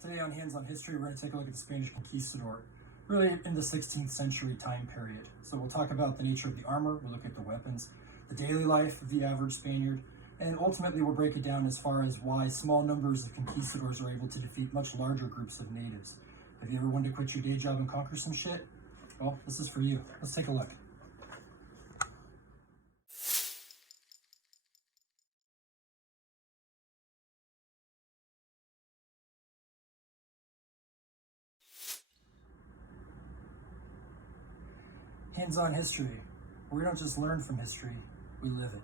Today on Hands on History, we're going to take a look at the Spanish Conquistador, really in the 16th century time period. So we'll talk about the nature of the armor, we'll look at the weapons, the daily life of the average Spaniard, and ultimately we'll break it down as far as why small numbers of conquistadors are able to defeat much larger groups of natives. Have you ever wanted to quit your day job and conquer some shit? Well, this is for you. Let's take a look. Hands-on history, where we don't just learn from history, we live it.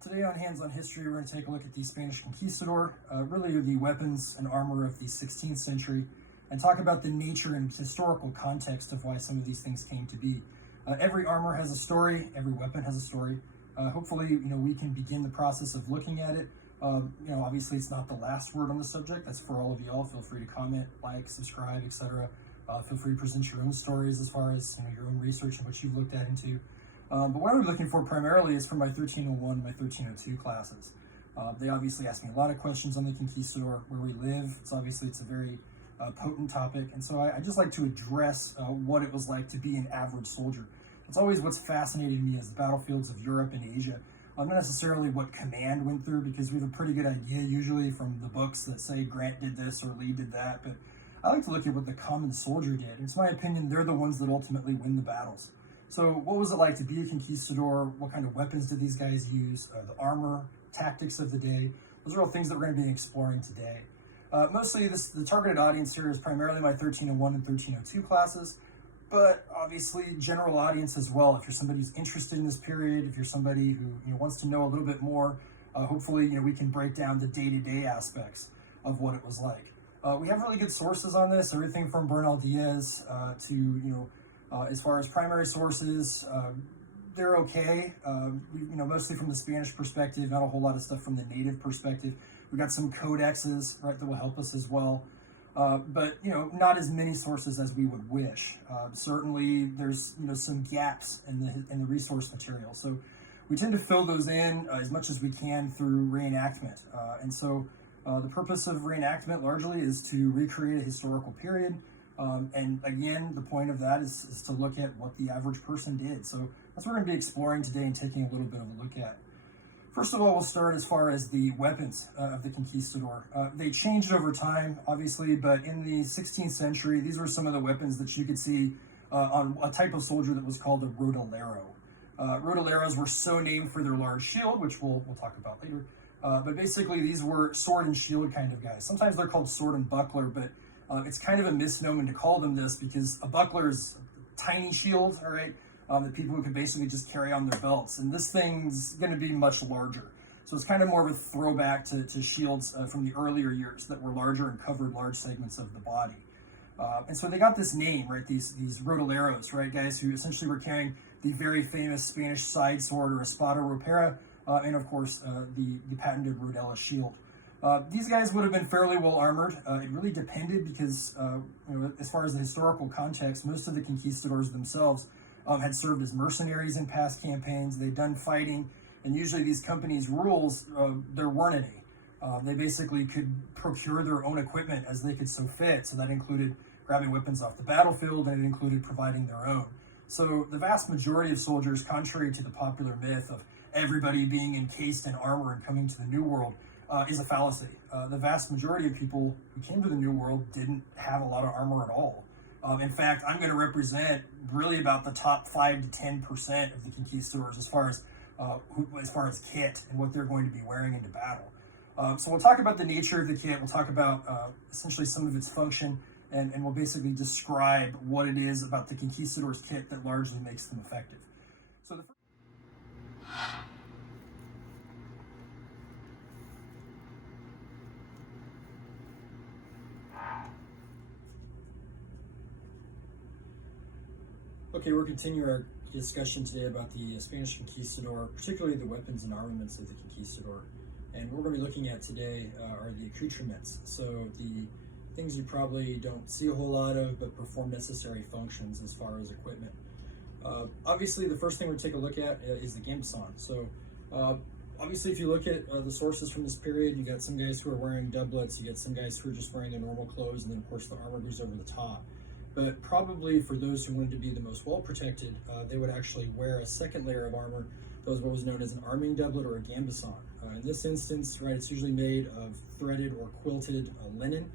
Today on Hands on History, we're going to take a look at the Spanish Conquistador, really the weapons and armor of the 16th century, and talk about the nature and historical context of why some of these things came to be. Every armor has a story, every weapon has a story. Hopefully, we can begin the process of looking at it. Obviously it's not the last word on the subject. That's for all of y'all. Feel free to comment, like, subscribe, etc. Feel free to present your own stories as far as your own research and what you've looked at into. But what I'm looking for primarily is for my 1301 and my 1302 classes. They obviously ask me a lot of questions on the Conquistador, where we live. It's a very potent topic, and so I just like to address what it was like to be an average soldier. It's always what's fascinated me is the battlefields of Europe and Asia. Not necessarily what command went through, because we have a pretty good idea usually from the books that say Grant did this or Lee did that, but I like to look at what the common soldier did. It's my opinion they're the ones that ultimately win the battles. So what was it like to be a conquistador? What kind of weapons did these guys use? The armor, tactics of the day. Those are all things that we're going to be exploring today. Mostly the targeted audience here is primarily my 1301 and 1302 classes, but obviously general audience as well. If you're somebody who's interested in this period, if you're somebody who wants to know a little bit more, hopefully we can break down the day-to-day aspects of what it was like. We have really good sources on this, everything from Bernal Diaz to as far as primary sources, they're okay. Mostly from the Spanish perspective, not a whole lot of stuff from the native perspective. We've got some codexes, right, that will help us as well. But not as many sources as we would wish. Certainly, there's some gaps in the resource material. So we tend to fill those in as much as we can through reenactment. And so the purpose of reenactment largely is to recreate a historical period. And again, the point of that is to look at what the average person did. So that's what we're going to be exploring today and taking a little bit of a look at. First of all, we'll start as far as the weapons of the Conquistador. They changed over time, obviously, but in the 16th century, these were some of the weapons that you could see on a type of soldier that was called a rodolero. Rodoleros were so named for their large shield, which we'll talk about later. But basically, these were sword and shield kind of guys. Sometimes they're called sword and buckler, but it's kind of a misnomer to call them this because a buckler is a tiny shield, all right, that people can basically just carry on their belts. And this thing's going to be much larger. So it's kind of more of a throwback to shields from the earlier years that were larger and covered large segments of the body. And so they got this name, right, these rodoleros, right, guys who essentially were carrying the very famous Spanish side sword or espada ropera, and of course the patented rodela shield. These guys would have been fairly well armored. It really depended because, as far as the historical context, most of the conquistadors themselves had served as mercenaries in past campaigns. They'd done fighting, and usually these companies' rules, there weren't any. They basically could procure their own equipment as they could so fit. So that included grabbing weapons off the battlefield, and it included providing their own. So the vast majority of soldiers, contrary to the popular myth of everybody being encased in armor and coming to the New World, is a fallacy. The vast majority of people who came to the New World didn't have a lot of armor at all. In fact, I'm going to represent really about the top 5 to 10% of the conquistadors as far as kit and what they're going to be wearing into battle. So we'll talk about the nature of the kit. We'll talk about essentially some of its function, and we'll basically describe what it is about the conquistador's kit that largely makes them effective. So the Okay, we're continuing our discussion today about the Spanish Conquistador, particularly the weapons and armaments of the Conquistador. And what we're going to be looking at today are the accoutrements. So the things you probably don't see a whole lot of, but perform necessary functions as far as equipment. Obviously, the first thing we're going to take a look at is the gambeson. So obviously, if you look at the sources from this period, you got some guys who are wearing doublets, you get some guys who are just wearing their normal clothes, and then of course the armor goes over the top. But probably for those who wanted to be the most well protected, they would actually wear a second layer of armor. That was what was known as an arming doublet or a gambeson. In this instance, right, it's usually made of threaded or quilted linen.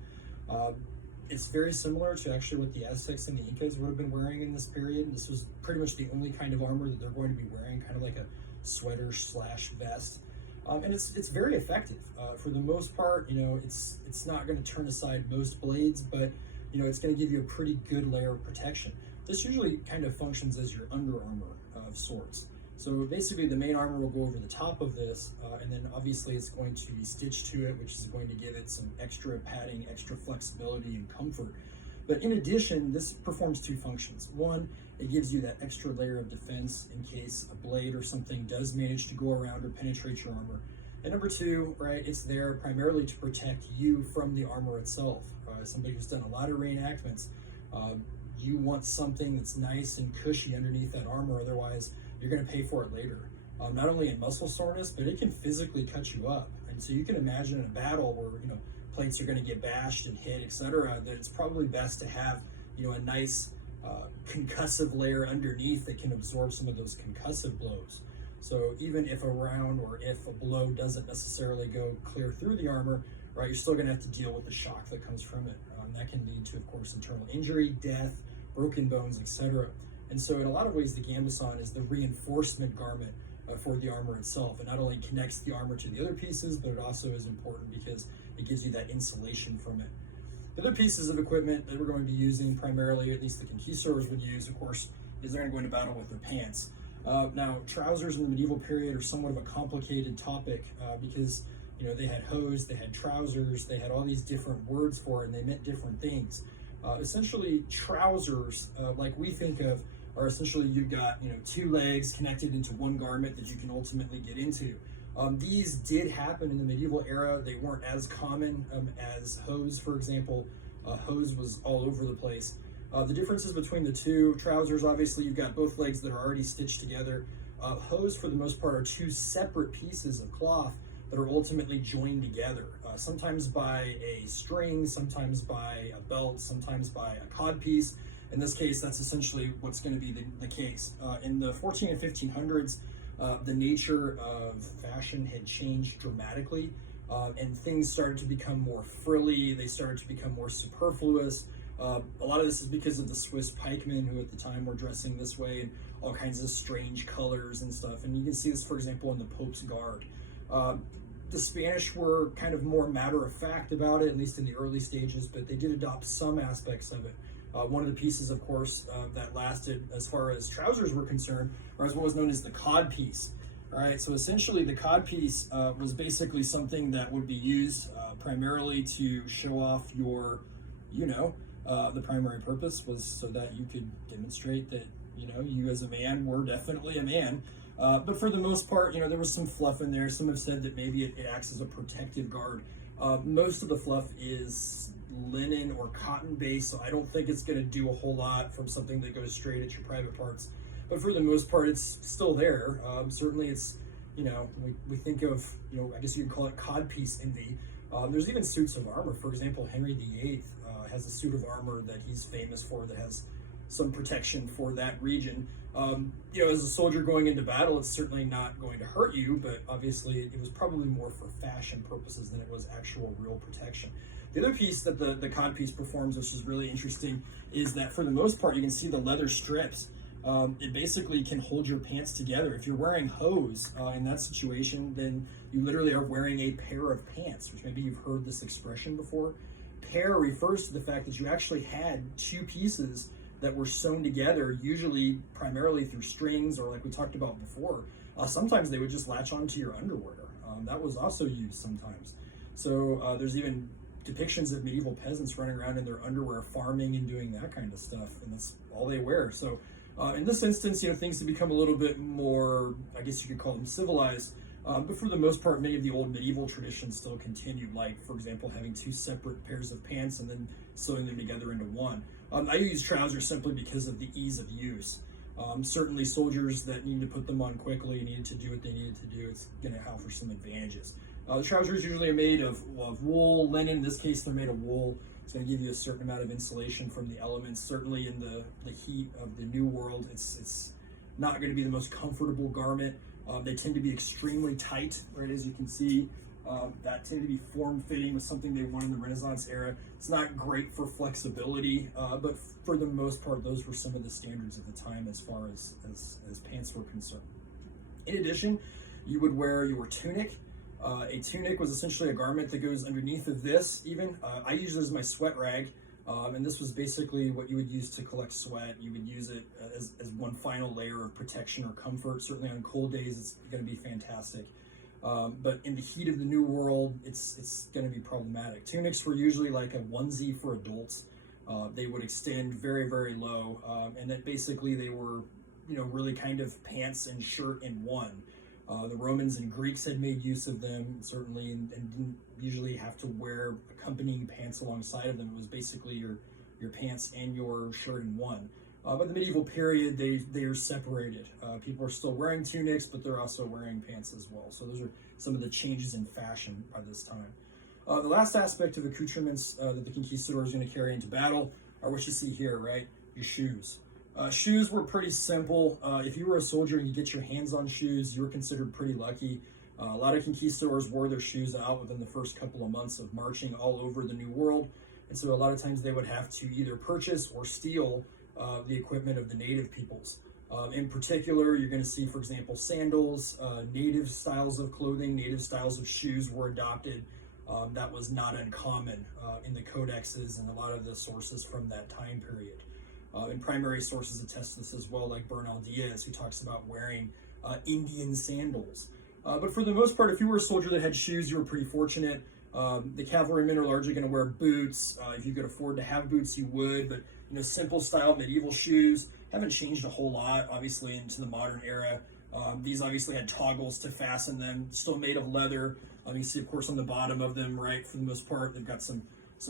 It's very similar to actually what the Aztecs and the Incas would have been wearing in this period. This was pretty much the only kind of armor that they're going to be wearing, kind of like a sweater / vest. And it's very effective. For the most part, you know, it's not going to turn aside most blades, but you know, it's going to give you a pretty good layer of protection. This usually kind of functions as your under armor of sorts. So basically the main armor will go over the top of this, and then obviously it's going to be stitched to it, which is going to give it some extra padding, extra flexibility and comfort. But in addition, this performs two functions. One, it gives you that extra layer of defense in case a blade or something does manage to go around or penetrate your armor. And number two, right, it's there primarily to protect you from the armor itself. Somebody who's done a lot of reenactments, you want something that's nice and cushy underneath that armor, otherwise you're going to pay for it later. Not only in muscle soreness, but it can physically cut you up. And so you can imagine in a battle where, you know, plates are going to get bashed and hit, etc., that it's probably best to have, you know, a nice concussive layer underneath that can absorb some of those concussive blows. So even if a round or if a blow doesn't necessarily go clear through the armor, right, you're still going to have to deal with the shock that comes from it. That can lead to, of course, internal injury, death, broken bones, etc. And so in a lot of ways, the gambeson is the reinforcement garment for the armor itself. It not only connects the armor to the other pieces, but it also is important because it gives you that insulation from it. The other pieces of equipment that we're going to be using primarily, at least the conquistadors would use, of course, is they're going to go into battle with their pants. Now, trousers in the medieval period are somewhat of a complicated topic because, you know, they had hose, they had trousers, they had all these different words for it, and they meant different things. Essentially, trousers, like we think of, are essentially you've got, you know, two legs connected into one garment that you can ultimately get into. These did happen in the medieval era. They weren't as common as hose, for example. Hose was all over the place. The differences between the two, trousers, obviously you've got both legs that are already stitched together. Hose, for the most part, are two separate pieces of cloth that are ultimately joined together, sometimes by a string, sometimes by a belt, sometimes by a codpiece. In this case, that's essentially what's going to be the case. In the 14 and 1500s, the nature of fashion had changed dramatically, and things started to become more frilly, they started to become more superfluous. A lot of this is because of the Swiss pikemen who at the time were dressing this way in all kinds of strange colors and stuff. And you can see this, for example, in the Pope's Guard. The Spanish were kind of more matter-of-fact about it, at least in the early stages, but they did adopt some aspects of it. One of the pieces, of course, that lasted as far as trousers were concerned, was what was known as the codpiece. All right, so essentially the codpiece was basically something that would be used primarily to show off your, you know, the primary purpose was so that you could demonstrate that, you know, you as a man were definitely a man. But for the most part, you know, there was some fluff in there. Some have said that maybe it acts as a protective guard. Most of the fluff is linen or cotton based, so I don't think it's going to do a whole lot from something that goes straight at your private parts. But for the most part, it's still there. Certainly it's, you know, we think of, you know, I guess you can call it codpiece envy. There's even suits of armor. For example, Henry VIII has a suit of armor that he's famous for that has some protection for that region. You know, as a soldier going into battle, it's certainly not going to hurt you, but obviously it was probably more for fashion purposes than it was actual real protection. The other piece that the codpiece performs, which is really interesting, is that for the most part, you can see the leather strips. It basically can hold your pants together. If you're wearing hose in that situation, then you literally are wearing a pair of pants, which maybe you've heard this expression before. Pair refers to the fact that you actually had two pieces that were sewn together, usually primarily through strings or like we talked about before. Sometimes they would just latch onto your underwear. That was also used sometimes. So there's even depictions of medieval peasants running around in their underwear farming and doing that kind of stuff, and that's all they wear. So In this instance, things have become a little bit more, I guess you could call them civilized, but for the most part, many of the old medieval traditions still continue, like, for example, having two separate pairs of pants and then sewing them together into one. I use trousers simply because of the ease of use. Certainly soldiers that need to put them on quickly, needed to do what they needed to do, it's going to offer some advantages. The trousers usually are made of wool, linen. In this case, they're made of wool. It's going to give you a certain amount of insulation from the elements. Certainly in the heat of the New World, it's not going to be the most comfortable garment. They tend to be extremely tight, right, as you can see. That tend to be form-fitting with something they won in the Renaissance era. It's not great for flexibility, but for the most part, those were some of the standards of the time as far as pants were concerned. In addition, you would wear your tunic. A tunic was essentially a garment that goes underneath of this even. I use it as my sweat rag, and this was basically what you would use to collect sweat. You would use it as one final layer of protection or comfort. Certainly on cold days, it's going to be fantastic. But in the heat of the New World, it's going to be problematic. Tunics were usually like a onesie for adults. They would extend very, very low, and that basically they were, really kind of pants and shirt in one. The Romans and Greeks had made use of them, certainly, and didn't usually have to wear accompanying pants alongside of them. It was basically your pants and your shirt in one. But the medieval period, they are separated. People are still wearing tunics, but they're also wearing pants as well. So those are some of the changes in fashion by this time. The last aspect of accoutrements that the conquistador is going to carry into battle are what you see here, right? Your shoes. Shoes were pretty simple. If you were a soldier and you get your hands on shoes, you were considered pretty lucky. A lot of conquistadors wore their shoes out within the first couple of months of marching all over the New World. And so a lot of times they would have to either purchase or steal the equipment of the native peoples. In particular, you're going to see, for example, sandals, native styles of clothing, native styles of shoes were adopted. That was not uncommon in the codexes and a lot of the sources from that time period. And primary sources attest to this as well, like Bernal Diaz, who talks about wearing Indian sandals. But for the most part, if you were a soldier that had shoes, you were pretty fortunate. The cavalrymen are largely going to wear boots. If you could afford to have boots, you would, but simple style medieval shoes haven't changed a whole lot, obviously, into the modern era. These obviously had toggles to fasten them, still made of leather. You can see, of course, on the bottom of them, right, for the most part, they've got some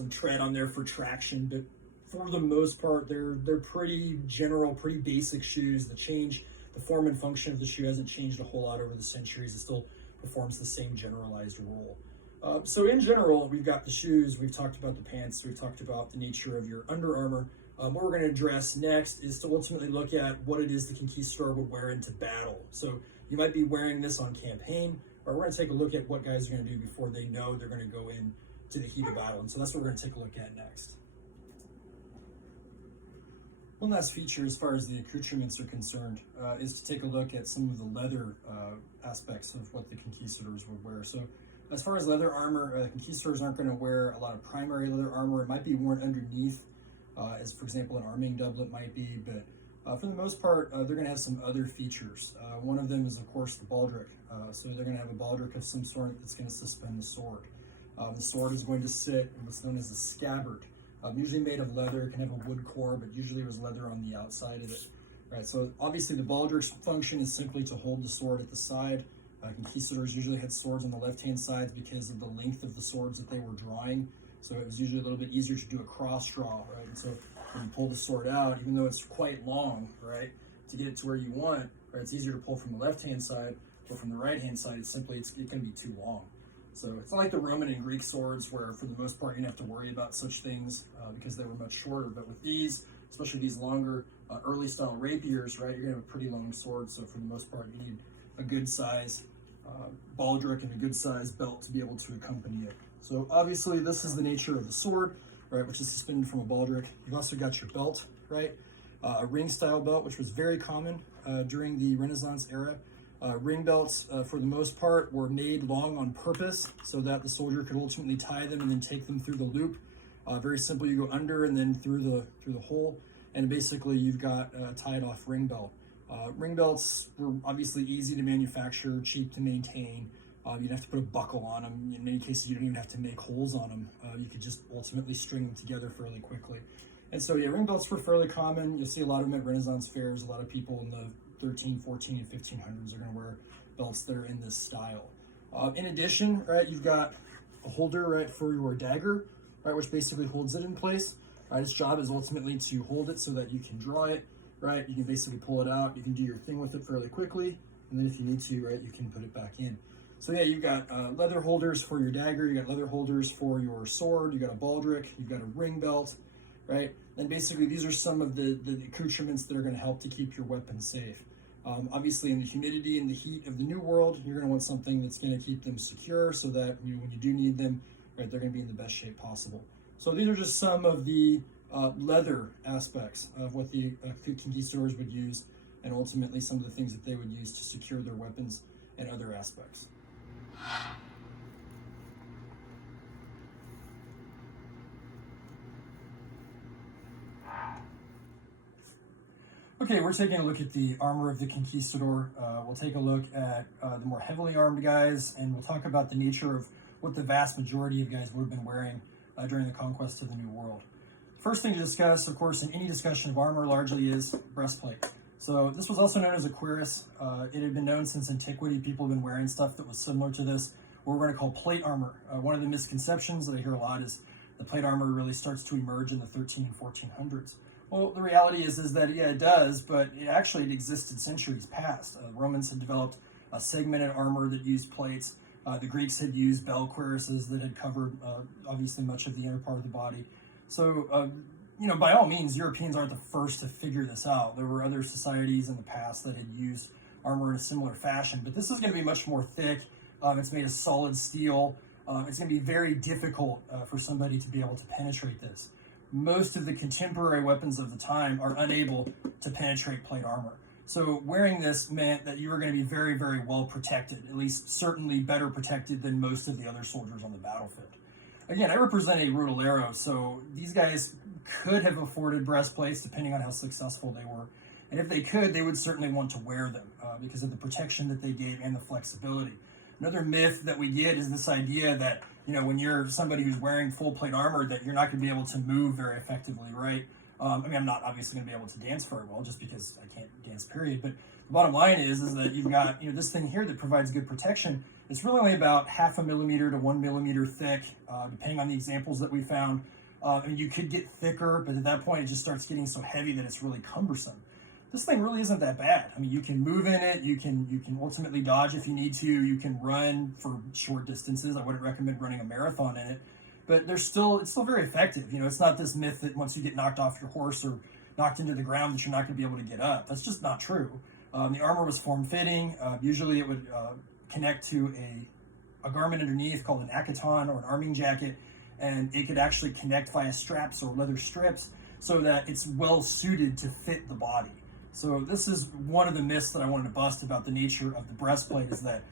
tread on there for traction, but for the most part, they're pretty general, pretty basic shoes. The form and function of the shoe hasn't changed a whole lot over the centuries. It still performs the same generalized role. So in general, we've got the shoes, we've talked about the pants, we've talked about the nature of your under armor. What we're going to address next is to ultimately look at what it is the conquistador would wear into battle. So you might be wearing this on campaign, or we're going to take a look at what guys are going to do before they know they're going to go in to the heat of battle. And so that's what we're going to take a look at next. One last feature as far as the accoutrements are concerned is to take a look at some of the leather aspects of what the conquistadors would wear. So as far as leather armor, conquistadors aren't going to wear a lot of primary leather armor. It might be worn underneath, as for example an arming doublet might be, but for the most part they're going to have some other features. One of them is of course the baldric. So they're going to have a baldric of some sort that's going to suspend the sword. The sword is going to sit in what's known as a scabbard. Usually made of leather, it can have a wood core, but usually there's leather on the outside of it. Right, so obviously the baldric's function is simply to hold the sword at the side. Conquistadors usually had swords on the left-hand sides because of the length of the swords that they were drawing. So it was usually a little bit easier to do a cross draw, right? And so when you pull the sword out, even though it's quite long, right, to get it to where you want, right, it's easier to pull from the left-hand side, or from the right-hand side, it's going to be too long. So it's not like the Roman and Greek swords where for the most part you didn't have to worry about such things because they were much shorter. But with these, especially these longer early style rapiers, right, you're gonna have a pretty long sword. So for the most part you need a good size baldric and a good size belt to be able to accompany it. So obviously this is the nature of the sword, right, which is suspended from a baldric. You've also got your belt, right, a ring style belt, which was very common during the Renaissance era. Ring belts, for the most part, were made long on purpose so that the soldier could ultimately tie them and then take them through the loop. Very simple, you go under and then through the hole, and basically you've got a tied off ring belt. Ring belts were obviously easy to manufacture, cheap to maintain. You didn't have to put a buckle on them. In many cases, you don't even have to make holes on them. You could just ultimately string them together fairly quickly. And so, yeah, ring belts were fairly common. You'll see a lot of them at Renaissance fairs. A lot of people in the 13, 14, and 1500s are going to wear belts that are in this style. In addition, right, you've got a holder, right, for your dagger, right, which basically holds it in place. Right, its job is ultimately to hold it so that you can draw it, right? You can basically pull it out. You can do your thing with it fairly quickly. And then if you need to, right, you can put it back in. So yeah, you've got leather holders for your dagger. You got leather holders for your sword. You got a baldric. You've got a ring belt, right? And basically these are some of the accoutrements that are going to help to keep your weapon safe. Obviously in the humidity and the heat of the New World, you're going to want something that's going to keep them secure so that when you do need them, right, they're going to be in the best shape possible. So these are just some of the leather aspects of what the conquistadors would use, and ultimately some of the things that they would use to secure their weapons and other aspects. Okay, we're taking a look at the armor of the conquistador. We'll take a look at the more heavily armed guys, and we'll talk about the nature of what the vast majority of guys would have been wearing during the conquest of the New World. First thing to discuss, of course, in any discussion of armor largely is breastplate. So this was also known as a cuirass. It had been known since antiquity. People have been wearing stuff that was similar to this, what we're going to call plate armor. One of the misconceptions that I hear a lot is the plate armor really starts to emerge in the 13 and 1400s. Well, the reality is that, yeah, it does, but it actually existed centuries past. The Romans had developed a segmented armor that used plates. The Greeks had used bell cuirasses that had covered, obviously, much of the inner part of the body. So, by all means, Europeans aren't the first to figure this out. There were other societies in the past that had used armor in a similar fashion, but this is going to be much more thick. It's made of solid steel. It's going to be very difficult for somebody to be able to penetrate this. Most of the contemporary weapons of the time are unable to penetrate plate armor. So wearing this meant that you were going to be very, very well protected, at least certainly better protected than most of the other soldiers on the battlefield. Again, I represent a Rudolero, so these guys could have afforded breastplates depending on how successful they were. And if they could, they would certainly want to wear them because of the protection that they gave and the flexibility. Another myth that we get is this idea that, when you're somebody who's wearing full plate armor, that you're not going to be able to move very effectively, right? I'm not obviously going to be able to dance very well just because I can't dance, period. But the bottom line is that you've got, this thing here that provides good protection. It's really only about 0.5 millimeter to 1 millimeter thick, depending on the examples that we found. You could get thicker, but at that point, it just starts getting so heavy that it's really cumbersome. This thing really isn't that bad. You can move in it. You can ultimately dodge if you need to. You can run for short distances. I wouldn't recommend running a marathon in it, but it's still very effective. It's not this myth that once you get knocked off your horse or knocked into the ground that you're not going to be able to get up. That's just not true. The armor was form-fitting. Usually it would connect to a garment underneath called an akiton or an arming jacket, and it could actually connect via straps or leather strips so that it's well suited to fit the body. So this is one of the myths that I wanted to bust about the nature of the breastplate is that,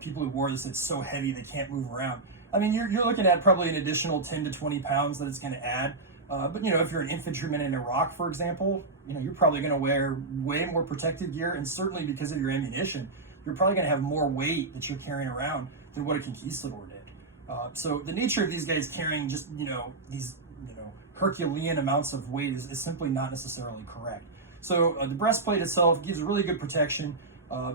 people who wore this, it's so heavy they can't move around. You're looking at probably an additional 10 to 20 pounds that it's going to add. But if you're an infantryman in Iraq, for example, you're probably going to wear way more protective gear, and certainly because of your ammunition, you're probably going to have more weight that you're carrying around than what a conquistador did. So the nature of these guys carrying just, these, Herculean amounts of weight is simply not necessarily correct. So the breastplate itself gives really good protection.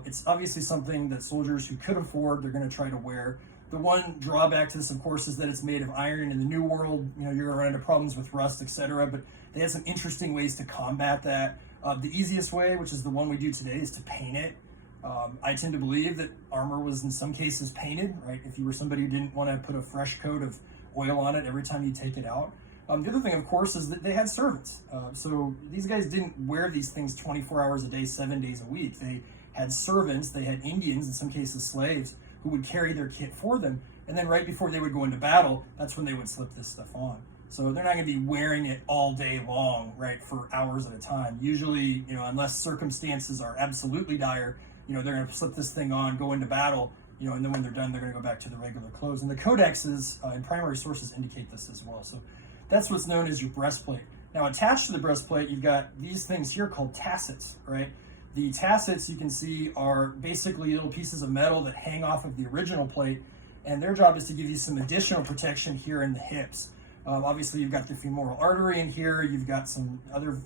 It's obviously something that soldiers who could afford, they're going to try to wear. The one drawback to this, of course, is that it's made of iron. In the New World, you're going to run into problems with rust, etc. But they have some interesting ways to combat that. The easiest way, which is the one we do today, is to paint it. I tend to believe that armor was in some cases painted, right? If you were somebody who didn't want to put a fresh coat of oil on it every time you take it out. The other thing, of course, is that they had servants. So these guys didn't wear these things 24 hours a day, 7 days a week. They had servants, they had Indians, in some cases slaves, who would carry their kit for them. And then right before they would go into battle, that's when they would slip this stuff on. So they're not going to be wearing it all day long, right, for hours at a time. Usually, unless circumstances are absolutely dire, they're going to slip this thing on, go into battle, and then when they're done, they're going to go back to their regular clothes. And the codexes and primary sources indicate this as well. So that's what's known as your breastplate. Now, attached to the breastplate, you've got these things here called tassets, right? The tassets, you can see, are basically little pieces of metal that hang off of the original plate, and their job is to give you some additional protection here in the hips. Obviously, you've got the femoral artery in here. You've got some other,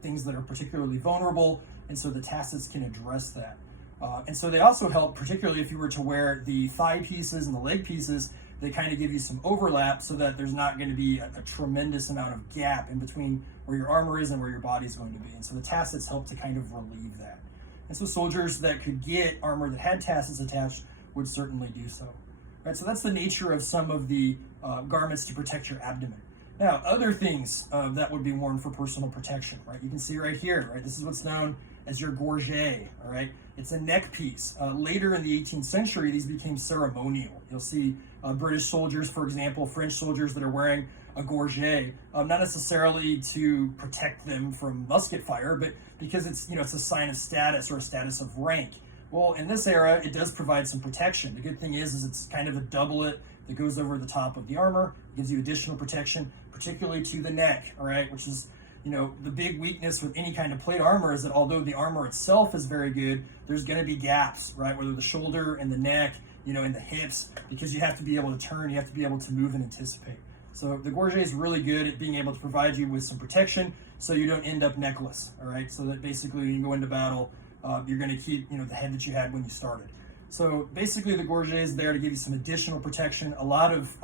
things that are particularly vulnerable, and so the tassets can address that. And so they also help, particularly if you were to wear the thigh pieces and the leg pieces. They kind of give you some overlap so that there's not going to be a tremendous amount of gap in between where your armor is and where your body's going to be. And so the tassets help to kind of relieve that. And so soldiers that could get armor that had tassets attached would certainly do so. Right, so that's the nature of some of the garments to protect your abdomen. Now, other things that would be worn for personal protection, right? You can see right here, right? This is what's known as your gorget, all right? It's a neck piece. Later in the 18th century, these became ceremonial. You'll see British soldiers, for example, French soldiers that are wearing a gorget, not necessarily to protect them from musket fire, but because it's a sign of status or a status of rank. Well, in this era, it does provide some protection. The good thing is it's kind of a doublet that goes over the top of the armor. It gives you additional protection, particularly to the neck, all right, which is, the big weakness with any kind of plate armor is that although the armor itself is very good, there's going to be gaps, right, whether the shoulder and the neck, and the hips, because you have to be able to turn, you have to be able to move and anticipate. So the gorget is really good at being able to provide you with some protection so you don't end up neckless, all right, so that basically when you go into battle, you're going to keep, the head that you had when you started. So basically the gorget is there to give you some additional protection. A lot of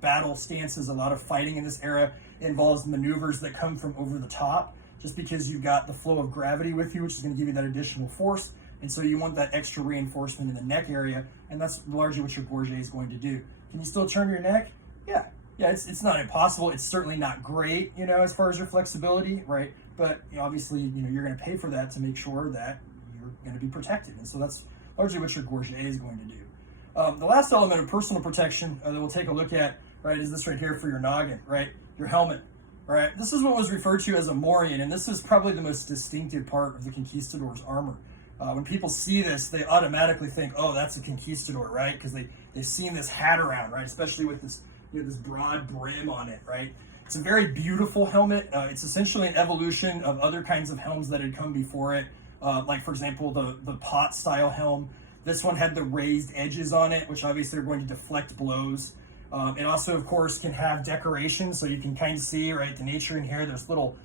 battle stances, a lot of fighting in this era involves maneuvers that come from over the top, just because you've got the flow of gravity with you, which is going to give you that additional force. And so you want that extra reinforcement in the neck area, and that's largely what your gorget is going to do. Can you still turn your neck? Yeah, it's not impossible. It's certainly not great, as far as your flexibility, right? But obviously, you're going to pay for that to make sure that you're going to be protected. And so that's largely what your gorget is going to do. The last element of personal protection that we'll take a look at, right, is this right here for your noggin, right? Your helmet, right? This is what was referred to as a morion, and this is probably the most distinctive part of the Conquistador's armor. When people see this, they automatically think, oh, that's a Conquistador, right? Because they've seen this hat around, right? Especially with this, this broad brim on it, right? It's a very beautiful helmet. It's essentially an evolution of other kinds of helms that had come before it. Like, for example, the pot style helm. This one had the raised edges on it, which obviously are going to deflect blows. It also, of course, can have decoration, so you can kind of see, right, the nature in here. There's little,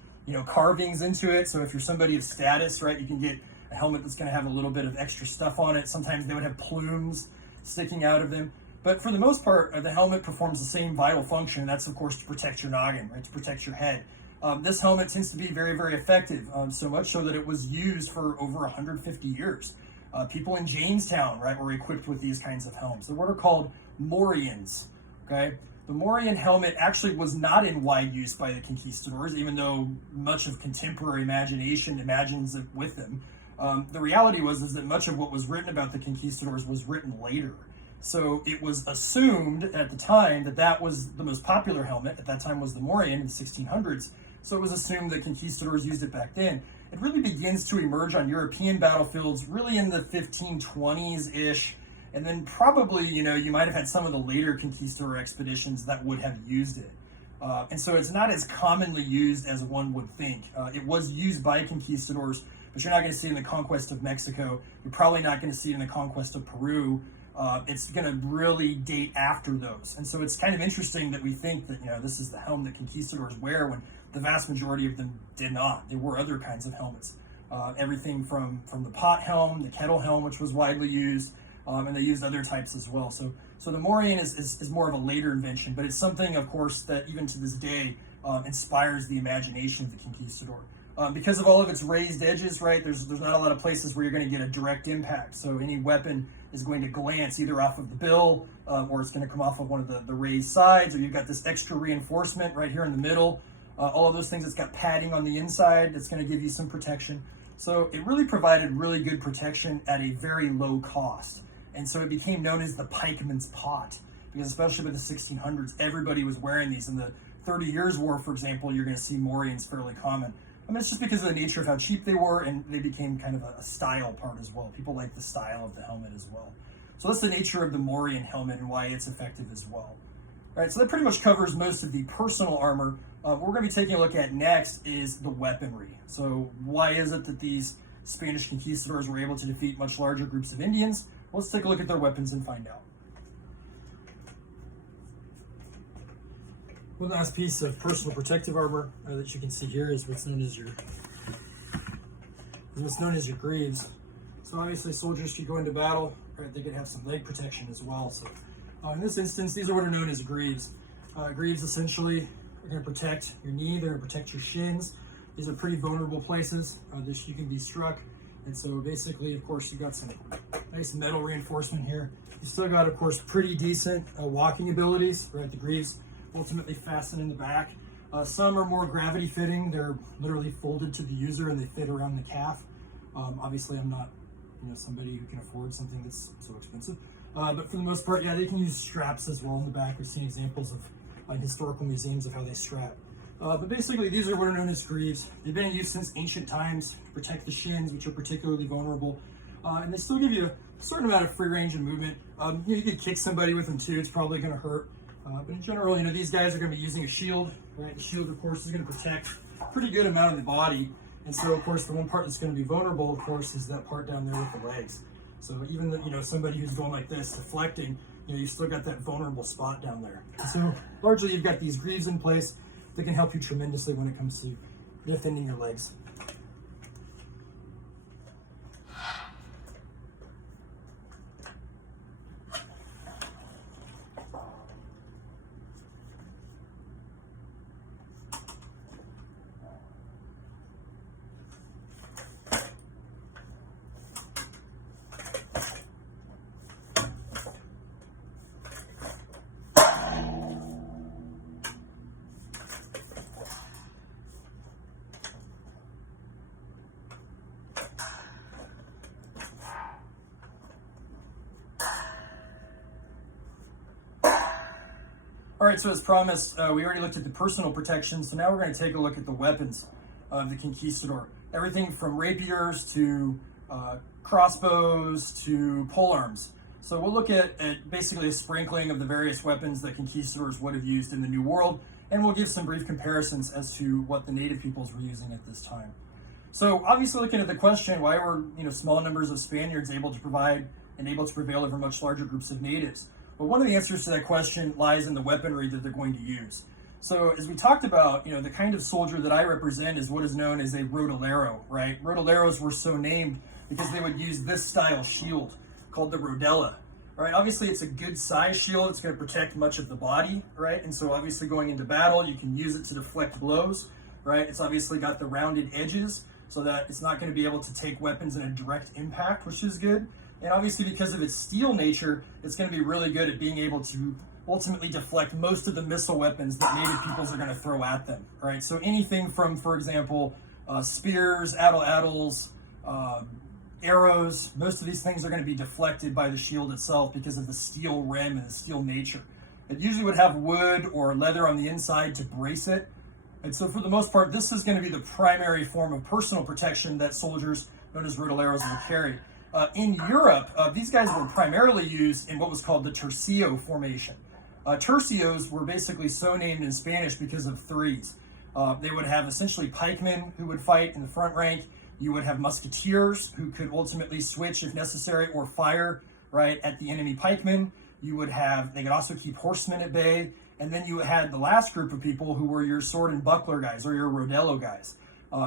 carvings into it. So if you're somebody of status, right, you can get a helmet that's going to have a little bit of extra stuff on it. Sometimes they would have plumes sticking out of them. But for the most part, the helmet performs the same vital function. And that's, of course, to protect your noggin, right, to protect your head. This helmet tends to be very, very effective, so much so that it was used for over 150 years. People in Jamestown, right, were equipped with these kinds of helms. They're what are called morions, okay? The morion helmet actually was not in wide use by the conquistadors, even though much of contemporary imagination imagines it with them. The reality is that much of what was written about the conquistadors was written later. So it was assumed at the time that was the most popular helmet. At that time was the morion in the 1600s. So it was assumed that conquistadors used it back then. It really begins to emerge on European battlefields really in the 1520s-ish. And then probably, you might have had some of the later conquistador expeditions that would have used it. And so it's not as commonly used as one would think. It was used by conquistadors, but you're not going to see it in the conquest of Mexico. You're probably not going to see it in the conquest of Peru. It's going to really date after those. And so it's kind of interesting that we think that, this is the helm that conquistadors wear when the vast majority of them did not. There were other kinds of helmets. Everything from the pot helm, the kettle helm, which was widely used, and they used other types as well. So the morion is more of a later invention, but it's something, of course, that even to this day inspires the imagination of the conquistador. Because of all of its raised edges, right, there's not a lot of places where you're going to get a direct impact. So any weapon is going to glance either off of the bill or it's going to come off of one of the raised sides, or you've got this extra reinforcement right here in the middle. All of those things, it's got padding on the inside that's going to give you some protection. So it really provided really good protection at a very low cost. And so it became known as the pikeman's pot, because especially with the 1600s, everybody was wearing these. In the 30 Years' War, for example, you're going to see morions fairly common. I mean, it's just because of the nature of how cheap they were, and they became kind of a style part as well. People like the style of the helmet as well. So that's the nature of the morion helmet and why it's effective as well. All right, so that pretty much covers most of the personal armor. What we're going to be taking a look at next is the weaponry. So why is it that these Spanish conquistadors were able to defeat much larger groups of Indians? Let's take a look at their weapons and find out. One last piece of personal protective armor that you can see here is what's known as your greaves. So obviously soldiers could go into battle, right? They could have some leg protection as well. So in this instance, these are what are known as greaves. Greaves essentially are going to protect your knee, they're going to protect your shins. These are pretty vulnerable places. You can be struck. And so basically, of course, you got some nice metal reinforcement here. You still got, of course, pretty decent walking abilities, right? The greaves ultimately fasten in the back. Some are more gravity fitting. They're literally folded to the user and they fit around the calf. Obviously, I'm not, somebody who can afford something that's so expensive. But for the most part, yeah, they can use straps as well in the back. We've seen examples of in historical museums of how they strap. But basically, these are what are known as greaves. They've been in use since ancient times to protect the shins, which are particularly vulnerable. And they still give you a certain amount of free range of movement. You could kick somebody with them too. It's probably going to hurt. But in general, these guys are going to be using a shield, right? The shield, of course, is going to protect a pretty good amount of the body. And so, of course, the one part that's going to be vulnerable, of course, is that part down there with the legs. So even though, somebody who's going like this, deflecting, you've still got that vulnerable spot down there. And so largely, you've got these greaves in place that can help you tremendously when it comes to defending your legs. All right, so as promised, we already looked at the personal protection, so now we're going to take a look at the weapons of the Conquistador. Everything from rapiers to crossbows to polearms. So we'll look at basically a sprinkling of the various weapons that Conquistadors would have used in the New World, and we'll give some brief comparisons as to what the native peoples were using at this time. So obviously looking at the question, why were small numbers of Spaniards able to prevail over much larger groups of natives? But one of the answers to that question lies in the weaponry that they're going to use. So as we talked about, the kind of soldier that I represent is what is known as a rodolero, right? Rodoleros were so named because they would use this style shield called the rodella, right? Obviously, it's a good size shield. It's going to protect much of the body, right? And so obviously going into battle, you can use it to deflect blows, right? It's obviously got the rounded edges so that it's not going to be able to take weapons in a direct impact, which is good. And obviously, because of its steel nature, it's going to be really good at being able to ultimately deflect most of the missile weapons that native peoples are going to throw at them, right? So anything from, for example, spears, addle-addles, arrows, most of these things are going to be deflected by the shield itself because of the steel rim and the steel nature. It usually would have wood or leather on the inside to brace it. And so for the most part, this is going to be the primary form of personal protection that soldiers known as rodoleros will carry. In Europe, these guys were primarily used in what was called the tercio formation. Tercios were basically so named in Spanish because of threes. They would have essentially pikemen who would fight in the front rank. You would have musketeers who could ultimately switch if necessary or fire right at the enemy pikemen. They could also keep horsemen at bay. And then you had the last group of people who were your sword and buckler guys or your rodello guys.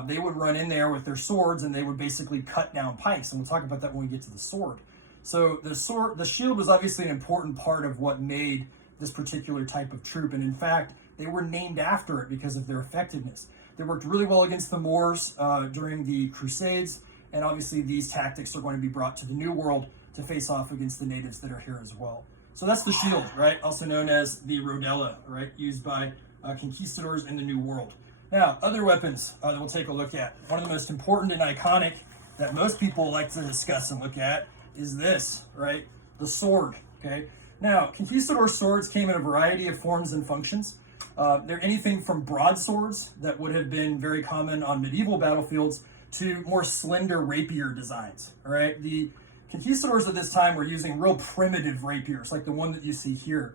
They would run in there with their swords and they would basically cut down pikes. And we'll talk about that when we get to the sword. So the shield was obviously an important part of what made this particular type of troop. And in fact, they were named after it because of their effectiveness. They worked really well against the Moors during the Crusades. And obviously these tactics are going to be brought to the New World to face off against the natives that are here as well. So that's the shield, right? Also known as the rodella, right? Used by conquistadors in the New World. Now, other weapons that we'll take a look at. One of the most important and iconic that most people like to discuss and look at is this, right? The sword, okay? Now, conquistador swords came in a variety of forms and functions. They're anything from broadswords that would have been very common on medieval battlefields to more slender rapier designs, all right? The conquistadors at this time were using real primitive rapiers, like the one that you see here.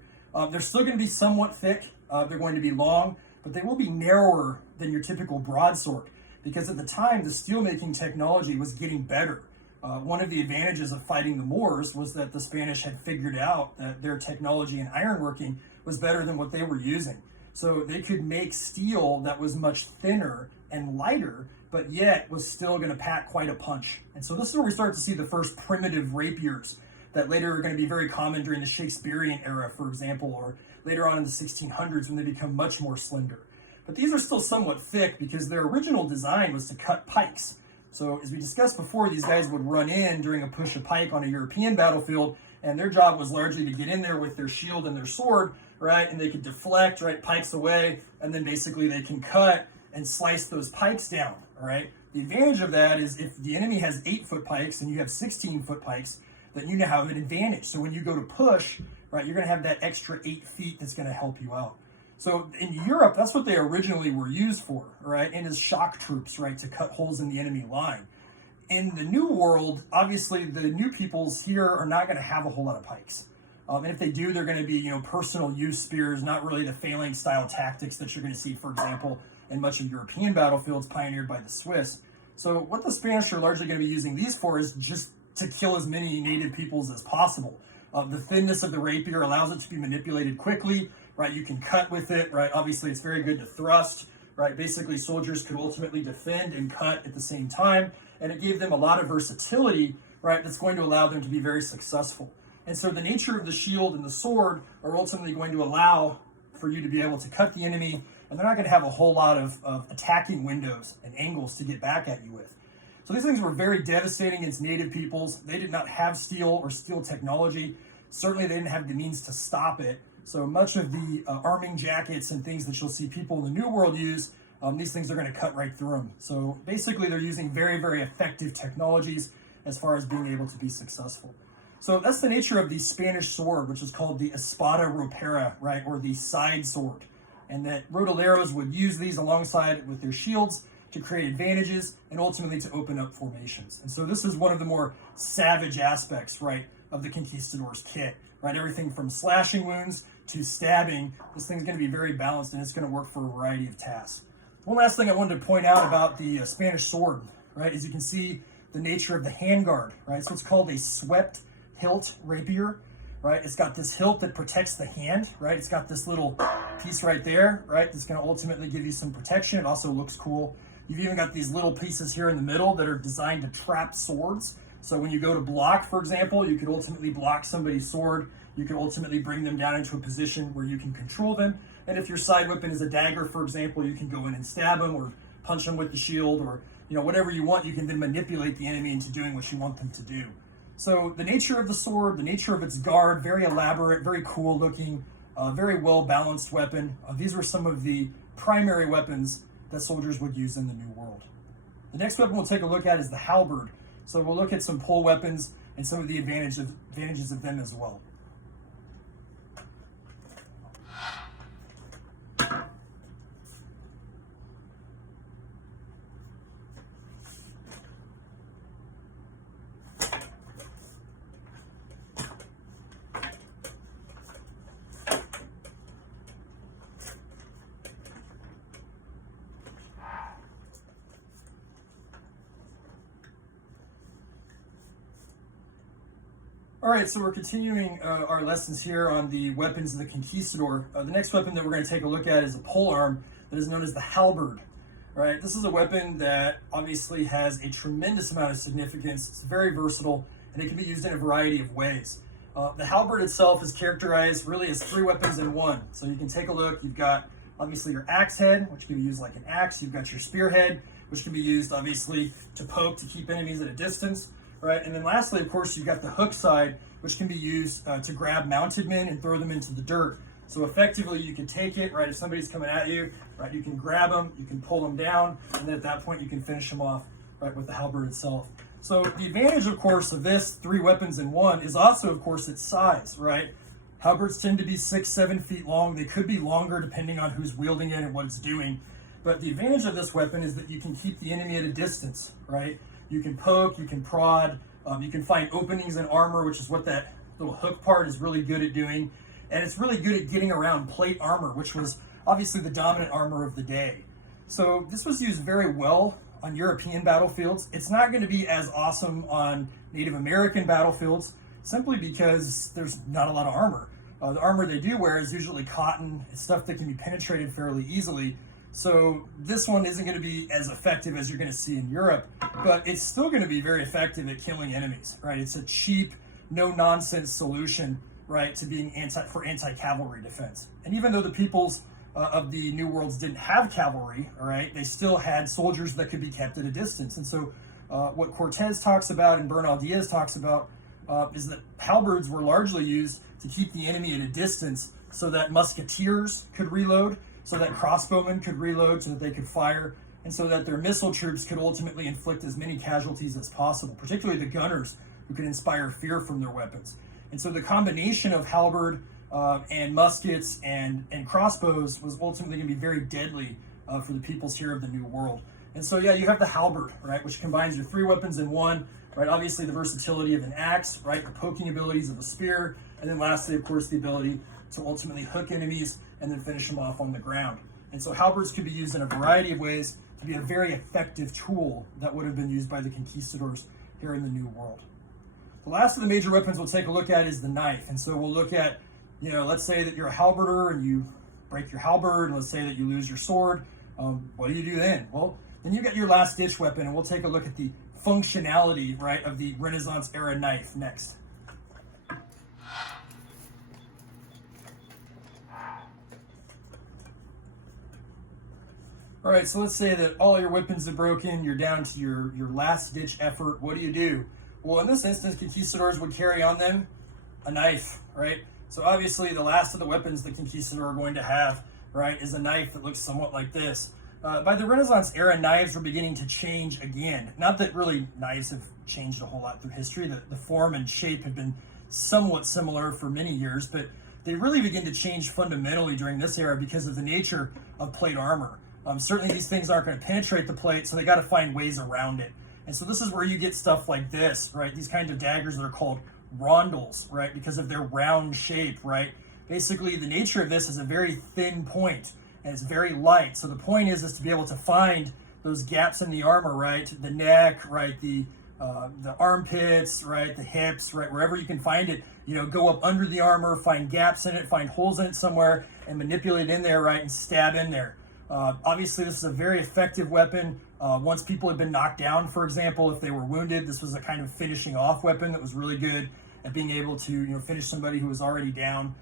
They're still going to be somewhat thick. They're going to be long, but they will be narrower than your typical broadsword because at the time, the steelmaking technology was getting better. One of the advantages of fighting the Moors was that the Spanish had figured out that their technology in ironworking was better than what they were using. So they could make steel that was much thinner and lighter, but yet was still going to pack quite a punch. And so this is where we start to see the first primitive rapiers that later are going to be very common during the Shakespearean era, for example, or later on in the 1600s when they become much more slender. But these are still somewhat thick because their original design was to cut pikes. So as we discussed before, these guys would run in during a push of pike on a European battlefield, and their job was largely to get in there with their shield and their sword, right? And they could deflect, right, pikes away, and then basically they can cut and slice those pikes down, all right? The advantage of that is if the enemy has 8-foot pikes and you have 16-foot pikes, then you now have an advantage. So when you go to push, right, you're going to have that extra 8 feet that's going to help you out. So in Europe, that's what they originally were used for, right? And as shock troops, right, to cut holes in the enemy line. In the New World, obviously the new peoples here are not going to have a whole lot of pikes. And if they do, they're going to be, personal use spears, not really the phalanx style tactics that you're going to see, for example, in much of European battlefields pioneered by the Swiss. So what the Spanish are largely going to be using these for is just to kill as many native peoples as possible. The thinness of the rapier allows it to be manipulated quickly, right? You can cut with it, right? Obviously, it's very good to thrust, right? Basically, soldiers could ultimately defend and cut at the same time, and it gave them a lot of versatility, right? That's going to allow them to be very successful. And so the nature of the shield and the sword are ultimately going to allow for you to be able to cut the enemy, and they're not going to have a whole lot of attacking windows and angles to get back at you with. So these things were very devastating against native peoples. They did not have steel or steel technology. Certainly they didn't have the means to stop it. So much of the arming jackets and things that you'll see people in the New World use, these things are going to cut right through them. So basically they're using very, very effective technologies as far as being able to be successful. So that's the nature of the Spanish sword, which is called the espada ropera, right, or the side sword. And that rodoleros would use these alongside with their shields to create advantages and ultimately to open up formations. And so this is one of the more savage aspects, right, of the Conquistador's kit, right? Everything from slashing wounds to stabbing. This thing's going to be very balanced and it's going to work for a variety of tasks. One last thing I wanted to point out about the Spanish sword, right, is you can see the nature of the handguard, right? So it's called a swept hilt rapier, right? It's got this hilt that protects the hand, right? It's got this little piece right there, right? That's going to ultimately give you some protection. It also looks cool. You've even got these little pieces here in the middle that are designed to trap swords. So when you go to block, for example, you could ultimately block somebody's sword. You can ultimately bring them down into a position where you can control them. And if your side weapon is a dagger, for example, you can go in and stab them or punch them with the shield or, whatever you want. You can then manipulate the enemy into doing what you want them to do. So the nature of the sword, the nature of its guard, very elaborate, very cool looking, very well balanced weapon. These were some of the primary weapons that soldiers would use in the New World. The next weapon we'll take a look at is the Halberd. So we'll look at some pole weapons and some of the advantages of them as well. All right, so we're continuing our lessons here on the weapons of the Conquistador. The next weapon that we're going to take a look at is a polearm that is known as the Halberd. All right, this is a weapon that obviously has a tremendous amount of significance. It's very versatile, and it can be used in a variety of ways. The Halberd itself is characterized really as 3 weapons in one. So you can take a look. You've got obviously your axe head, which can be used like an axe. You've got your spearhead, which can be used obviously to poke, to keep enemies at a distance. Right, and then lastly, of course, you've got the hook side, which can be used to grab mounted men and throw them into the dirt. So effectively, you can take it, right, if somebody's coming at you, right, you can grab them, you can pull them down, and then at that point, you can finish them off, right, with the halberd itself. So the advantage, of course, of this 3 weapons in one is also, of course, its size, right? Halberds tend to be 6-7 feet long. They could be longer depending on who's wielding it and what it's doing. But the advantage of this weapon is that you can keep the enemy at a distance, right? You can poke, you can prod, you can find openings in armor, which is what that little hook part is really good at doing. And it's really good at getting around plate armor, which was obviously the dominant armor of the day. So this was used very well on European battlefields. It's not going to be as awesome on Native American battlefields, simply because there's not a lot of armor. The armor they do wear is usually cotton. It's stuff that can be penetrated fairly easily. So this one isn't going to be as effective as you're going to see in Europe, but it's still going to be very effective at killing enemies, right? It's a cheap, no-nonsense solution, right, to being anti-cavalry defense. And even though the peoples of the New Worlds didn't have cavalry, all right, they still had soldiers that could be kept at a distance. And so what Cortez talks about and Bernal Diaz talks about is that halberds were largely used to keep the enemy at a distance so that musketeers could reload, so that crossbowmen could reload, so that they could fire, and so that their missile troops could ultimately inflict as many casualties as possible, particularly the gunners, who could inspire fear from their weapons. And so the combination of halberd and muskets and crossbows was ultimately going to be very deadly for the peoples here of the New World. And so, yeah, you have the halberd, right, which combines your 3 weapons in one, right? Obviously, the versatility of an axe, right, the poking abilities of a spear, and then lastly, of course, the ability to ultimately hook enemies and then finish them off on the ground. And so halberds could be used in a variety of ways to be a very effective tool that would have been used by the conquistadors here in the New World. The last of the major weapons we'll take a look at is the knife. And so we'll look at, let's say that you're a halberder and you break your halberd, and let's say that you lose your sword. What do you do then? Well, then you get your last ditch weapon, and we'll take a look at the functionality, right, of the Renaissance era knife next. All right, so let's say that all your weapons are broken, you're down to your last ditch effort. What do? Well, in this instance, conquistadors would carry on them a knife, right? So obviously the last of the weapons the conquistador are going to have, right, is a knife that looks somewhat like this. By the Renaissance era, knives were beginning to change again. Not that really knives have changed a whole lot through history. The form and shape have been somewhat similar for many years, but they really begin to change fundamentally during this era because of the nature of plate armor. Certainly these things aren't going to penetrate the plate, so they got to find ways around it. And so this is where you get stuff like this, right? These kinds of daggers that are called rondels, right? Because of their round shape, right? Basically, the nature of this is a very thin point, and it's very light. So the point is to be able to find those gaps in the armor, right? The neck, right? The armpits, right? The hips, right? Wherever you can find it, go up under the armor, find gaps in it, find holes in it somewhere, and manipulate it in there, right? And stab in there. Obviously, this is a very effective weapon. Once people had been knocked down, for example, if they were wounded, this was a kind of finishing off weapon that was really good at being able to finish somebody who was already down.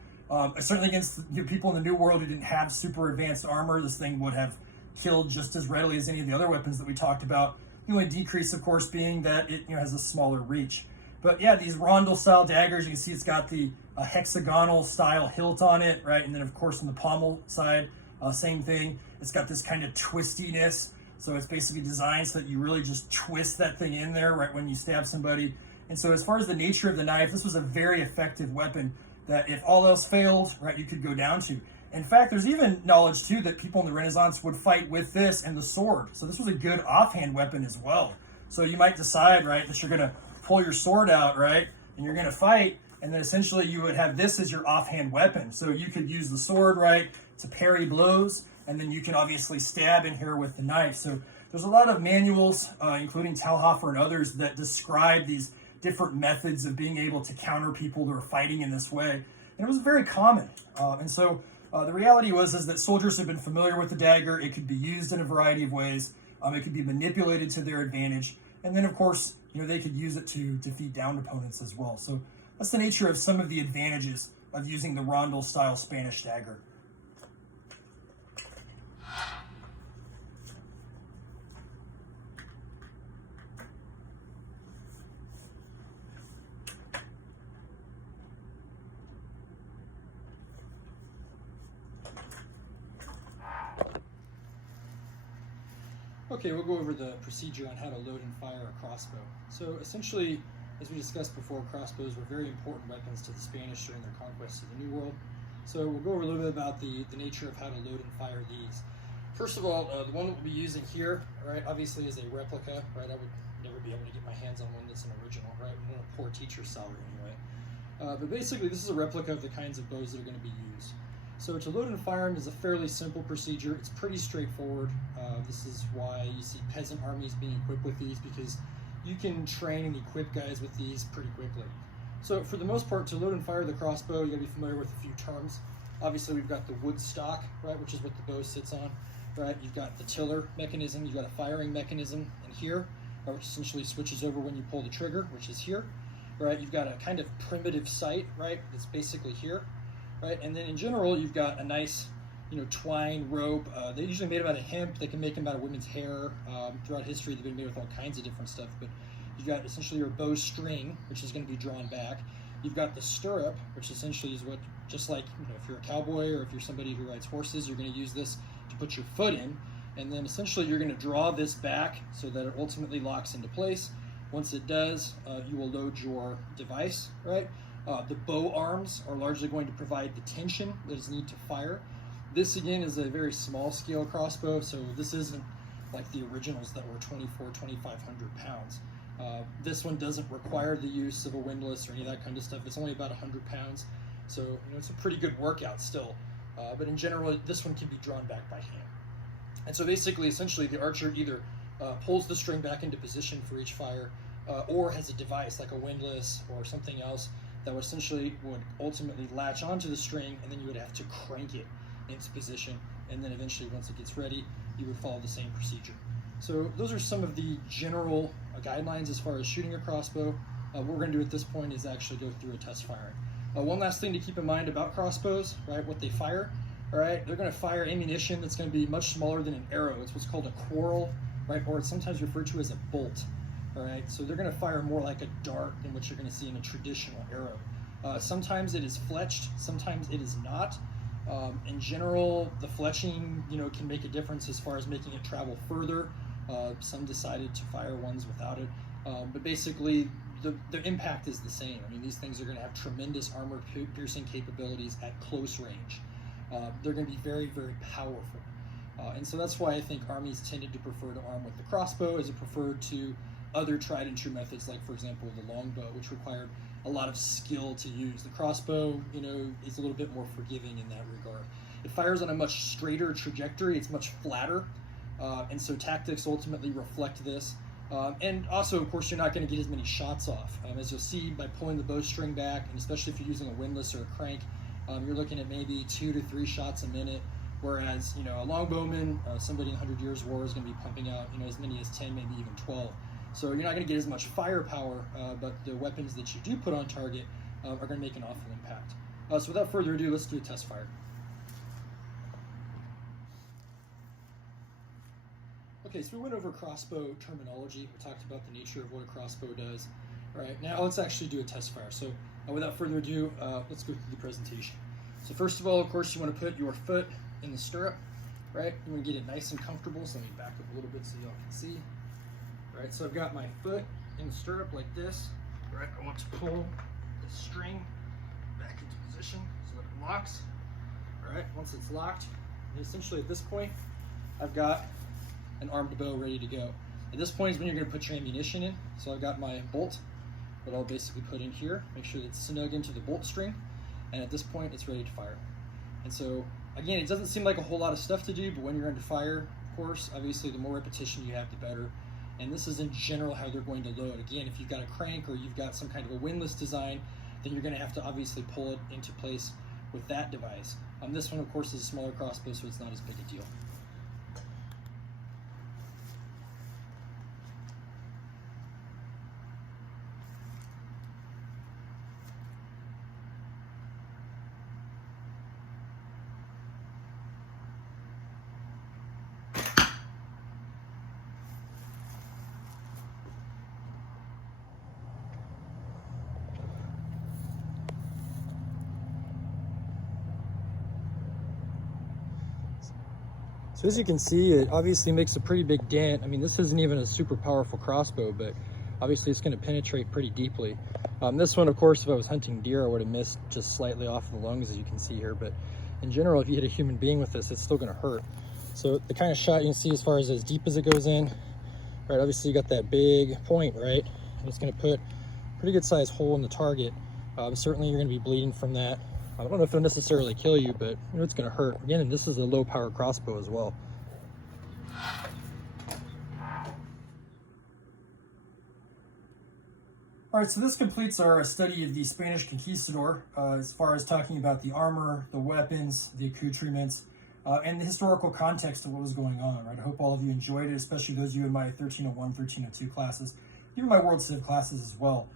Certainly against people in the New World who didn't have super advanced armor, this thing would have killed just as readily as any of the other weapons that we talked about. The only decrease, of course, being that it has a smaller reach. But yeah, these rondel-style daggers, you can see it's got the hexagonal-style hilt on it, right? And then, of course, on the pommel side, same thing. It's got this kind of twistiness. So it's basically designed so that you really just twist that thing in there right when you stab somebody. And so as far as the nature of the knife, this was a very effective weapon that if all else failed, right, you could go down to. In fact, there's even knowledge, too, that people in the Renaissance would fight with this and the sword. So this was a good offhand weapon as well. So you might decide, right, that you're going to pull your sword out, right, and you're going to fight, and then essentially you would have this as your offhand weapon. So you could use the sword, right, to parry blows, and then you can obviously stab in here with the knife. So there's a lot of manuals, including Talhofer and others, that describe these different methods of being able to counter people that are fighting in this way. And it was very common. And so the reality is that soldiers have been familiar with the dagger. It could be used in a variety of ways. It could be manipulated to their advantage. And then, of course, they could use it to defeat downed opponents as well. So that's the nature of some of the advantages of using the rondel-style Spanish dagger. Okay, we'll go over the procedure on how to load and fire a crossbow. So essentially, as we discussed before, crossbows were very important weapons to the Spanish during their conquest of the New World. So we'll go over a little bit about the nature of how to load and fire these. First of all, the one that we'll be using here, right, obviously is a replica, right? I would never be able to get my hands on one that's an original, right? I'm on a poor teacher's salary anyway. But basically, this is a replica of the kinds of bows that are going to be used. So to load and fire them is a fairly simple procedure. It's pretty straightforward. This is why you see peasant armies being equipped with these, because you can train and equip guys with these pretty quickly. So for the most part, to load and fire the crossbow, you gotta be familiar with a few terms. Obviously, we've got the wood stock, right, which is what the bow sits on, right? You've got the tiller mechanism, you've got a firing mechanism in here, which essentially switches over when you pull the trigger, which is here, right? You've got a kind of primitive sight, right, that's basically here, right? And then in general, you've got a nice, twine rope. They're usually made out of hemp. They can make them out of women's hair. Throughout history, they've been made with all kinds of different stuff, but you've got essentially your bow string, which is going to be drawn back. You've got the stirrup, which essentially is what, just like, if you're a cowboy or if you're somebody who rides horses, you're going to use this to put your foot in. And then essentially you're going to draw this back so that it ultimately locks into place. Once it does, you will load your device, right? The bow arms are largely going to provide the tension that is needed to fire. This again is a very small scale crossbow, so this isn't like the originals that were 2,500 pounds. This one doesn't require the use of a windlass or any of that kind of stuff. It's only about 100 pounds, so it's a pretty good workout still. But in general, this one can be drawn back by hand. And so basically, essentially, the archer either pulls the string back into position for each fire, or has a device like a windlass or something else that would essentially ultimately latch onto the string, and then you would have to crank it into position, and then eventually once it gets ready, you would follow the same procedure. So those are some of the general guidelines as far as shooting a crossbow. What we're going to do at this point is actually go through a test firing. One last thing to keep in mind about crossbows, right, what they fire, all right, they're going to fire ammunition that's going to be much smaller than an arrow. It's what's called a quarrel, right, or it's sometimes referred to as a bolt, all right? So they're going to fire more like a dart than what you're going to see in a traditional arrow. Sometimes it is fletched, sometimes it is not. In general, the fletching, can make a difference as far as making it travel further. Some decided to fire ones without it, but basically the impact is the same. I mean, these things are going to have tremendous armor piercing capabilities at close range. They're going to be very, very powerful. And so that's why I think armies tended to prefer to arm with the crossbow as it preferred to other tried and true methods, like, for example, the longbow, which required a lot of skill to use. The crossbow, is a little bit more forgiving in that regard. It fires on a much straighter trajectory. It's much flatter. And so tactics ultimately reflect this. And also, of course, you're not going to get as many shots off. As you'll see by pulling the bowstring back, and especially if you're using a windlass or a crank, you're looking at maybe 2 to 3 shots a minute. Whereas, a longbowman, somebody in 100 Years' War is going to be pumping out, as many as 10, maybe even 12. So you're not going to get as much firepower, but the weapons that you do put on target are going to make an awful impact. So without further ado, let's do a test fire. Okay, so we went over crossbow terminology. We talked about the nature of what a crossbow does. All right, now let's actually do a test fire. So without further ado, let's go through the presentation. So first of all, of course, you want to put your foot in the stirrup, right? You want to get it nice and comfortable. So let me back up a little bit so y'all can see. All right, so I've got my foot in the stirrup like this. All right, I want to pull the string back into position so that it locks. All right, once it's locked, and essentially at this point, I've got an armed bow ready to go. At this point is when you're going to put your ammunition in. So I've got my bolt that I'll basically put in here, make sure it's snug into the bolt string, and at this point it's ready to fire. And so again, it doesn't seem like a whole lot of stuff to do, but when you're under fire, of course, obviously the more repetition you have, the better. And this is in general how they're going to load. Again, if you've got a crank or you've got some kind of a windlass design, then you're going to have to obviously pull it into place with that device. This one, of course, is a smaller crossbow, so it's not as big a deal. So as you can see, it obviously makes a pretty big dent. I mean, this isn't even a super powerful crossbow, but obviously it's going to penetrate pretty deeply. This one, of course, if I was hunting deer, I would have missed just slightly off the lungs, as you can see here. But in general, if you hit a human being with this, it's still going to hurt. So the kind of shot you can see as far as deep as it goes in, right? Obviously, you got that big point, right? And it's going to put a pretty good sized hole in the target. Certainly, you're going to be bleeding from that. I don't know if it'll necessarily kill you, but it's going to hurt. Again, and this is a low power crossbow as well. All right, so this completes our study of the Spanish Conquistador, as far as talking about the armor, the weapons, the accoutrements, and the historical context of what was going on, right? I hope all of you enjoyed it, especially those of you in my 1301, 1302 classes, even my World Civ classes as well.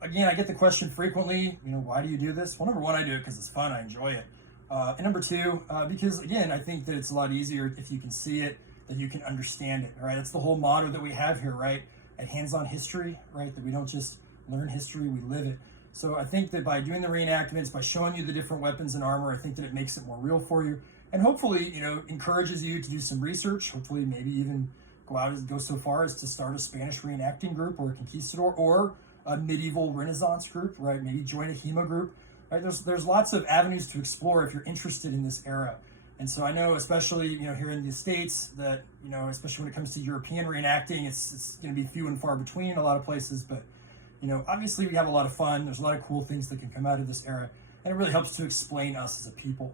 Again, I get the question frequently, why do you do this? Well, number one, I do it because it's fun, I enjoy it. And number two, because again, I think that it's a lot easier if you can see it, that you can understand it, all right? That's the whole motto that we have here, right? At Hands-On History, right? That we don't just learn history, we live it. So I think that by doing the reenactments, by showing you the different weapons and armor, I think that it makes it more real for you. And hopefully, encourages you to do some research, hopefully maybe even go so far as to start a Spanish reenacting group or a conquistador or a medieval Renaissance group, right? Maybe join a HEMA group, right? There's lots of avenues to explore if you're interested in this era. And so I know, especially, here in the States, that, especially when it comes to European reenacting, it's going to be few and far between a lot of places. But, obviously we have a lot of fun. There's a lot of cool things that can come out of this era. And it really helps to explain us as a people.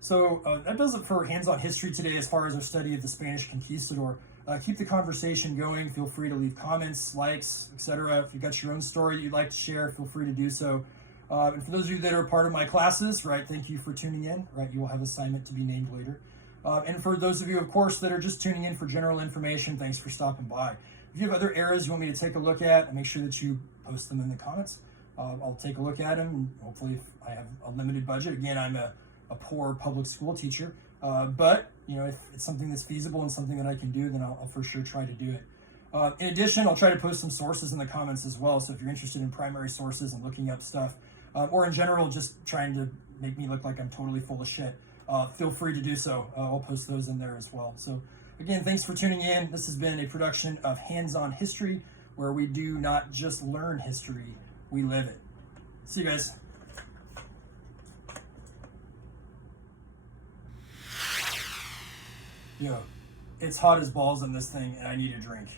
So that does it for Hands-On History today as far as our study of the Spanish Conquistador. Keep the conversation going. Feel free to leave comments, likes, etc. If you've got your own story that you'd like to share, feel free to do so. And for those of you that are part of my classes, right, thank you for tuning in, right? You will have assignment to be named later. And for those of you, of course, that are just tuning in for general information, thanks for stopping by. If you have other eras you want me to take a look at, make sure that you post them in the comments. I'll take a look at them, and hopefully if I have a limited budget. Again, I'm a poor public school teacher, but, if it's something that's feasible and something that I can do, then I'll for sure try to do it. In addition, I'll try to post some sources in the comments as well, so if you're interested in primary sources and looking up stuff, or in general, just trying to make me look like I'm totally full of shit, feel free to do so. I'll post those in there as well. So again, thanks for tuning in. This has been a production of Hands-On History, where we do not just learn history, we live it. See you guys. Yo, it's hot as balls in this thing, and I need a drink.